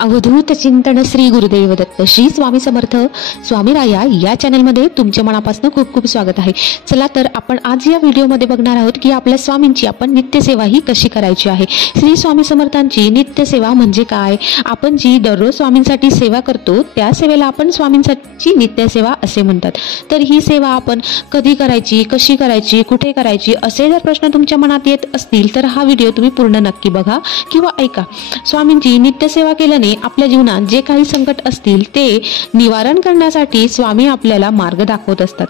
अवधूत चिंतन श्री गुरुदेव दत्त श्री स्वामी समर्थ स्वामी राया या चॅनलमध्ये तुमच्या मनापासून खूप खूप स्वागत आहे। चला तर आपण आज या व्हिडिओमध्ये बघणार आहोत की आपल्या स्वामींची आपण नित्यसेवा ही कशी करायची आहे। श्री स्वामी समर्थांची नित्यसेवा म्हणजे काय, आपण जी दररोज स्वामींसाठी सेवा करतो त्या सेवेला आपण स्वामींसाठी नित्यसेवा असे म्हणतात। तर ही सेवा आपण कधी करायची, कशी करायची, कुठे करायची असे जर प्रश्न तुमच्या मनात येत असतील तर हा व्हिडिओ तुम्ही पूर्ण नक्की बघा किंवा ऐका। स्वामींची नित्यसेवा केल्याने आपल्या जीवनात जे काही संकट असतील ते निवारण करण्यासाठी स्वामी आपल्याला मार्ग दाखवत असतात।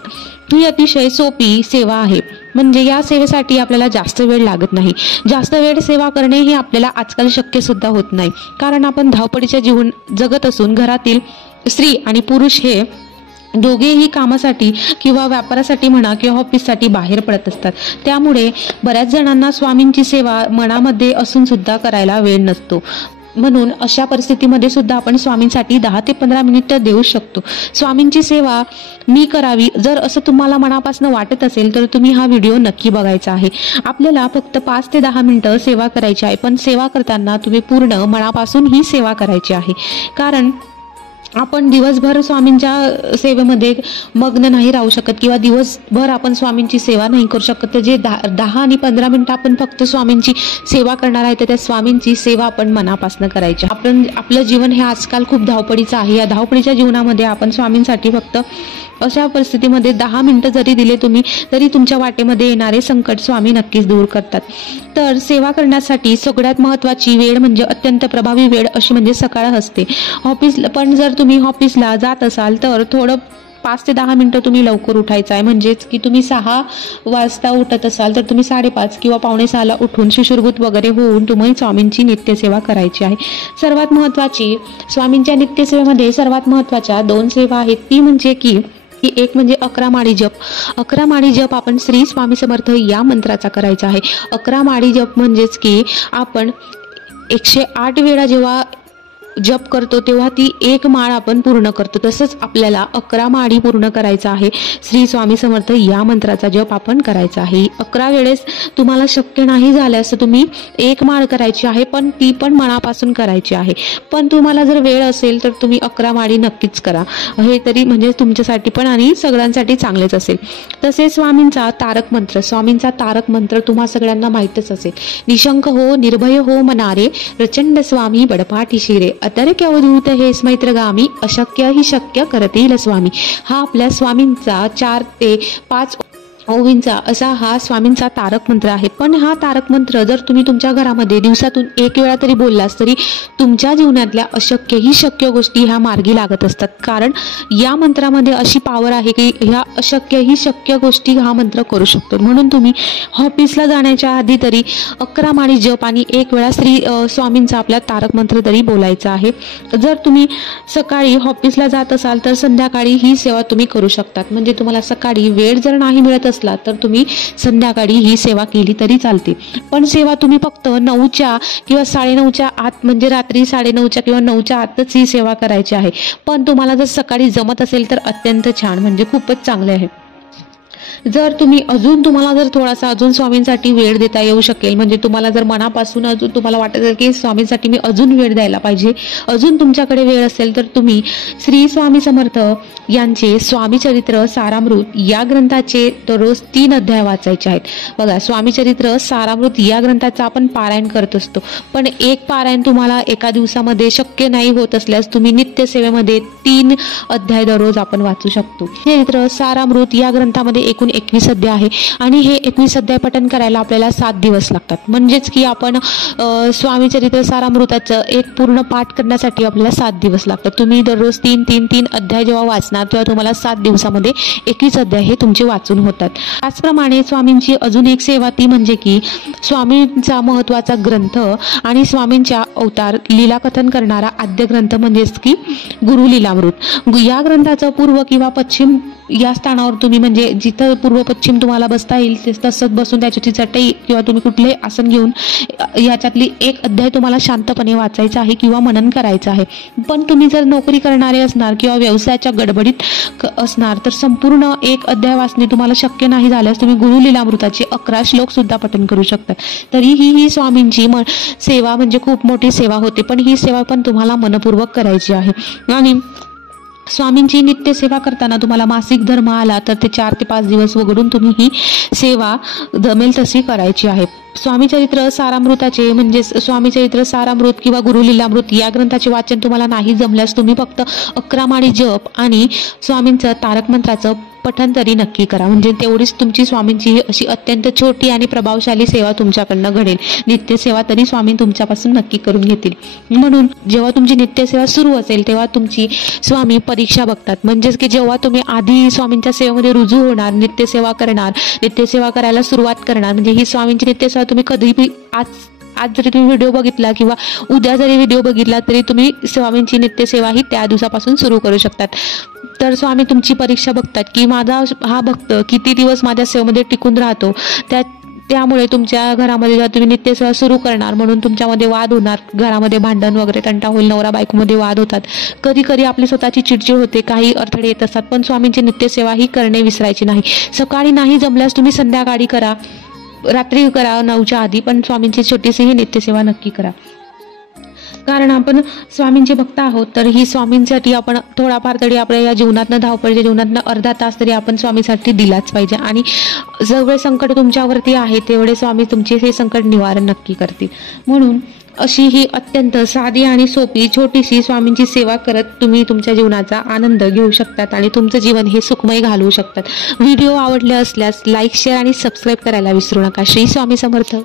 ही अतिशय सोपी सेवा आहे, म्हणजे या सेवेसाठी आपल्याला जास्त वेळ लागत नाही। जास्त वेळ सेवा करणे हे आपल्याला आजकाल शक्य सुद्धा होत नाही, कारण आपण धावपळीचे जीवन जगत असून घरातील स्त्री आणि पुरुष हे दोघेही कामासाठी किंवा व्यापारासाठी म्हणा किंवा ऑफिससाठी बाहेर पडत असतात। त्यामुळे बऱ्याच जणांना स्वामींची सेवा मनामध्ये असून सुद्धा करायला वेळ नसतो। म्हणून अशा परिस्थितीमध्ये सुद्धा आपण स्वामींसाठी 10 ते 15 मिनिटं देऊ शकतो। स्वामींची सेवा मी करावी जर असं तुम्हाला मनापासून वाटत असेल तर तुम्ही हा व्हिडिओ नक्की बघायचा आहे। आपल्याला फक्त 5 ते 10 मिनिटं सेवा करायची आहे, पण सेवा करताना तुम्ही पूर्ण मनापासून ही सेवा करायची आहे। कारण आपण दिवसभर स्वामींच्या सेवेमध्ये मग्न नाही राहू शकत किंवा दिवसभर आपण स्वामींची सेवा नाही करू शकत। तर जे 10 आणि 15 मिनिटं आपण फक्त स्वामींची सेवा करणार आहे, तर त्या स्वामींची सेवा आपण मनापासून करायची। आपलं जीवन हे आजकाल खूप धावपळीचं आहे। या धावपळीच्या जीवनामध्ये आपण स्वामींसाठी फक्त अशा परिस्थितीमध्ये 10 मिनिटं जरी दिले तुम्ही तरी तुमच्या वाटेमध्ये येणारे संकट स्वामी नक्कीच दूर करतात। तर सेवा करण्यासाठी सगळ्यात महत्त्वाची वेळ म्हणजे अत्यंत प्रभावी वेळ अशी म्हणजे सकाळ असते। पण जर तुम्ही ऑफिसला जात असाल तर थोडं 5 ते 10 मिनिटं तुम्ही लवकर उठायचं आहे। म्हणजेच की तुम्ही 6 वाजता उठत असाल तर तुम्ही 5:30 किंवा 5:45ला उठून शुश्रूषुभूत वगैरे होऊन तुम्ही स्वामींची नित्यसेवा करायची आहे। सर्वात महत्त्वाची स्वामींच्या नित्यसेवेमध्ये सर्वात महत्त्वाच्या 2 सेवा आहेत, ती म्हणजे की एक म्हणजे 11 माळी जप। 11 माळी जप आपण श्री स्वामी समर्थ या मंत्राचा करायचा आहे। 11 माळी जप म्हणजेच की आपण 108 वेळा जेव्हा जप करतो तेव्हा ती एक माळ आपण पूर्ण करतो, तसंच आपल्याला 11 माळी पूर्ण करायचा आहे। श्री स्वामी समर्थ या मंत्राचा जप आपण करायचा आहे। 11 वेळेस तुम्हाला शक्य नाही झाल्यास तुम्ही एक माळ करायची आहे, पण ती पण मनापासून करायची आहे। पण तुम्हाला जर वेळ असेल तर तुम्ही 11 माळी नक्कीच करा, हे तरी म्हणजे तुमच्यासाठी पण आणि सगळ्यांसाठी चांगलेच असेल। तसेच स्वामींचा तारक मंत्र तुम्हा सगळ्यांना माहीतच असेल। निशंक हो निर्भय हो मनारे, प्रचंड स्वामी बडपाटी शिरे, अतर्क्य अवधूत हे स्मैत्रगामी, अशक्य ही शक्य करतील स्वामी। हा आपल्या स्वामींचा 4 ते 5 ओवींचा असा हा स्वामींचा तारक मंत्र आहे। पण हा तारक मंत्र जर तुम्ही तुमच्या घरामध्ये दिवसातून 1 वेळा तरी बोललास तरी तुमच्या जीवनातल्या अशक्य ही शक्य गोष्टी ह्या मार्गी लागत असतात। कारण या मंत्रामध्ये अशी पावर आहे की ह्या अशक्य ही शक्य गोष्टी हा मंत्र करू शकतो। म्हणून तुम्ही ऑफिसला जाण्याच्या आधी तरी 11 माळी जप आणि 1 वेळा श्री स्वामींचा आपला तारक मंत्र तरी बोलायचा आहे। जर तुम्ही सकाळी ऑफिसला जात असाल तर संध्याकाळी ही सेवा तुम्ही करू शकतात। म्हणजे तुम्हाला सकाळी वेळ जर नाही मिळत तर तुम्ही संध्याकाळी ही सेवा केली तरी चालते। पण सेवा तुम्ही फक्त 9च्या किंवा 9:30च्या आत, म्हणजे रात्री 9:30च्या किंवा 9च्या आतच ही सेवा करायची आहे। पण तुम्हाला जर सकाळी जमत असेल तर अत्यंत छान, म्हणजे खूपच चांगले आहे। जर तुम्हाला जर थोडासा अजून स्वामींसाठी वेळ देता येऊ शकेल, म्हणजे तुम्हाला जर मनापासून अजून तुम्हाला वाटत असेल की स्वामींसाठी मी अजून वेळ द्यायला पाहिजे, अजून तुमच्याकडे वेळ असेल तर तुम्ही श्री स्वामी समर्थ यांचे स्वामी चरित्र सारामृत या ग्रंथाचे दररोज 3 अध्याय वाचायचे आहेत। बघा, स्वामी चरित्र सारामृत या ग्रंथाचा आपण पारायण करत असतो, पण एक पारायण तुम्हाला एका दिवसामध्ये शक्य नाही होत असल्यास तुम्ही नित्यसेवेमध्ये 3 अध्याय दररोज आपण वाचू शकतो। चरित्र सारामृत या ग्रंथामध्ये एकूण 21 अध्याय आहे आणि हे 21 अध्याय पठण करायला आपल्याला 7 दिवस लागतात। म्हणजेच की आपण स्वामी चरित्र सारामृताचं एक पूर्ण पाठ करण्यासाठी आपल्याला 7 दिवस लागतात। तुम्ही दररोज 3 अध्याय जेव्हा वाचणार तेव्हा तुम्हाला 7 दिवसामध्ये 21 अध्याय हे तुमचे वाचून होतात। त्याचप्रमाणे स्वामींची अजून एक सेवा ती म्हणजे की स्वामींचा महत्त्वाचा ग्रंथ आणि स्वामींच्या अवतार लीला कथन करणारा आद्य ग्रंथ म्हणजेच की गुरु लीलामृत। या ग्रंथाचं पूर्व किंवा पश्चिम या स्थानावर तुम्ही, म्हणजे जिथं पूर्व पश्चिम तुम्हाला बसता येईल ते तसंच बसून त्याची चटई किंवा तुम्ही कुठले आसन घेऊन याच्यातली एक अध्याय तुम्हाला शांतपणे वाचायचा आहे किंवा मनन करायचं आहे. पण तुम्ही जर नोकरी करणारे असणार किंवा व्यवसायाच्या गडबडीत असणार तर संपूर्ण एक अध्याय वाचणे तुम्हाला शक्य नाही झाल्यास तुम्ही गुरु लीलामृताचे 11 श्लोक सुद्धा पठण करू शकता. तरीही ही स्वामींची सेवा म्हणजे खूप मोठी सेवा होते, पण ही सेवा पण तुम्हाला मनपूर्वक करायची आहे. आणि स्वामींची नित्य सेवा करताना तुम्हाला मासिक धर्म आला तर ते 4 ते 5 दिवस वगळून तुम्ही ही सेवा जमेल तशी करायची आहे. स्वामी चरित्र सारामृताचे म्हणजे स्वामी चरित्र सारामृत किंवा गुरु लीलामृत या ग्रंथाचे वाचन तुम्हाला नाही जमल्यास तुम्ही फक्त 11 माळी जप आणि स्वामींचं तारक मंत्राचं पठण तरी नक्की करा. म्हणजे तेवढीच तुमची स्वामींची ही अशी अत्यंत छोटी आणि प्रभावशाली सेवा तुमच्याकडनं घडेल. नित्य सेवा तरी स्वामी तुमच्यापासून नक्की करून घेतील. म्हणून जेव्हा तुमची नित्य सेवा सुरू असेल तेव्हा तुमची स्वामी परीक्षा बघतात. म्हणजेच की जेव्हा तुम्ही आधी स्वामींच्या सेवेमध्ये रुजू होणार, नित्य सेवा करणार, नित्य सेवा करायला सुरुवात करणार, म्हणजे ही स्वामींची नित्य सेवा तुम्ही कधीही आज जरी तुम्ही व्हिडिओ बघितला किंवा उद्या जरी व्हिडिओ बघितला तरी तुम्ही स्वामींची नित्य सेवा ही त्या दिवसापासून सुरू करू शकतात. तर स्वामी तुमची परीक्षा बघतात की माझा हा भक्त किती दिवस माझ्या सेवेमध्ये टिकून राहतो. त्यामुळे तुमच्या घरामध्ये जेव्हा तुम्ही नित्यसेवा सुरू करणार म्हणून तुमच्यामध्ये वाद होणार, घरामध्ये भांडण वगैरे तंटा होईल, नवरा बायकोमध्ये वाद होतात, कधी कधी आपली स्वतःची चिडचिड होते, काही अडथळे येत असतात. पण स्वामींची नित्यसेवा ही करणे विसरायची नाही. सकाळी नाही जमल्यास तुम्ही संध्याकाळी करा, रात्री करा 9च्या आधी, पण स्वामींची छोटीशी ही नित्यसेवा नक्की करा. कारण आपण स्वामींचे भक्त आहोत तर ही स्वामींसाठी आपण थोडाफार तरी आपल्या या जीवनातनं, धावपळीच्या जीवनातनं अर्धा तास तरी आपण स्वामीसाठी दिलाच पाहिजे. आणि जेवढे संकट तुमच्यावरती आहे तेवढे स्वामी तुमचे हे संकट निवारण नक्की करतील. म्हणून अशी ही अत्यंत साधी आणि सोपी छोटीशी स्वामींची सेवा करत तुम्ही तुमच्या जीवनाचा आनंद घेऊ शकतात आणि तुमचं जीवन हे सुखमय घालवू शकतात. व्हिडिओ आवडले असल्यास लाईक, शेअर आणि सबस्क्राईब करायला विसरू नका. श्री स्वामी समर्थ.